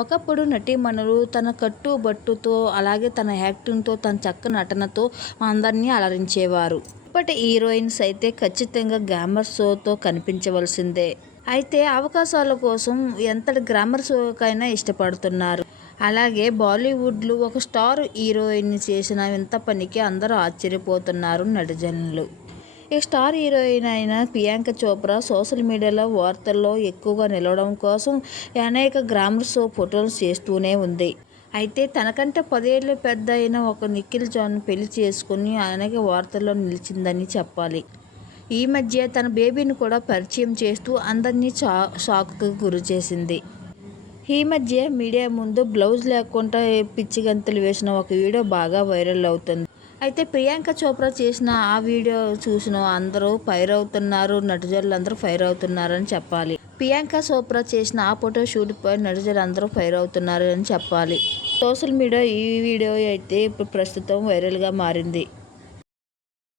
ఒకప్పుడు నటీమణులు తన కట్టుబట్టుతో అలాగే తన యాక్టింగ్తో తన చక్క నటనతో అందరినీ అలరించేవారు. ఇప్పటి హీరోయిన్స్ అయితే ఖచ్చితంగా గ్లామర్ షోతో కనిపించవలసిందే. అయితే అవకాశాల కోసం ఎంతటి గ్లామర్ షోకైనా ఇష్టపడుతున్నారు. అలాగే బాలీవుడ్లో ఒక స్టార్ హీరోయిన్ చేసిన వింత పనికి అందరూ ఆశ్చర్యపోతున్నారు నటిజనులు. ఈ స్టార్ హీరోయిన్ అయిన ప్రియాంక చోప్రా సోషల్ మీడియాలో వార్తల్లో ఎక్కువగా నిలవడం కోసం అనేక గ్రామర్స్ షో ఫోటోలు చేస్తూనే ఉంది. అయితే తనకంటే పదేళ్ళు పెద్ద అయిన ఒక నిఖిల్ జాన్ పెళ్ళి చేసుకుని అనేక వార్తల్లో నిలిచిందని చెప్పాలి. ఈ మధ్య తన బేబీని కూడా పరిచయం చేస్తూ అందరినీ షా షాక్కు గురి చేసింది. ఈ మధ్య మీడియా ముందు బ్లౌజ్ లేకుండా పిచ్చి గంతులు వేసిన ఒక వీడియో బాగా వైరల్ అవుతుంది. అయితే ప్రియాంక చోప్రా చేసిన ఆ వీడియో చూసిన అందరూ ఫైర్ అవుతున్నారు నటిజనులు అందరూ ఫైర్ అవుతున్నారని చెప్పాలి. ప్రియాంక చోప్రా చేసిన ఆ ఫోటో షూట్ పై నటిజనులు అందరూ ఫైర్ అవుతున్నారు అని చెప్పాలి. సోషల్ మీడియా ఈ వీడియో అయితే ఇప్పుడు ప్రస్తుతం వైరల్గా మారింది.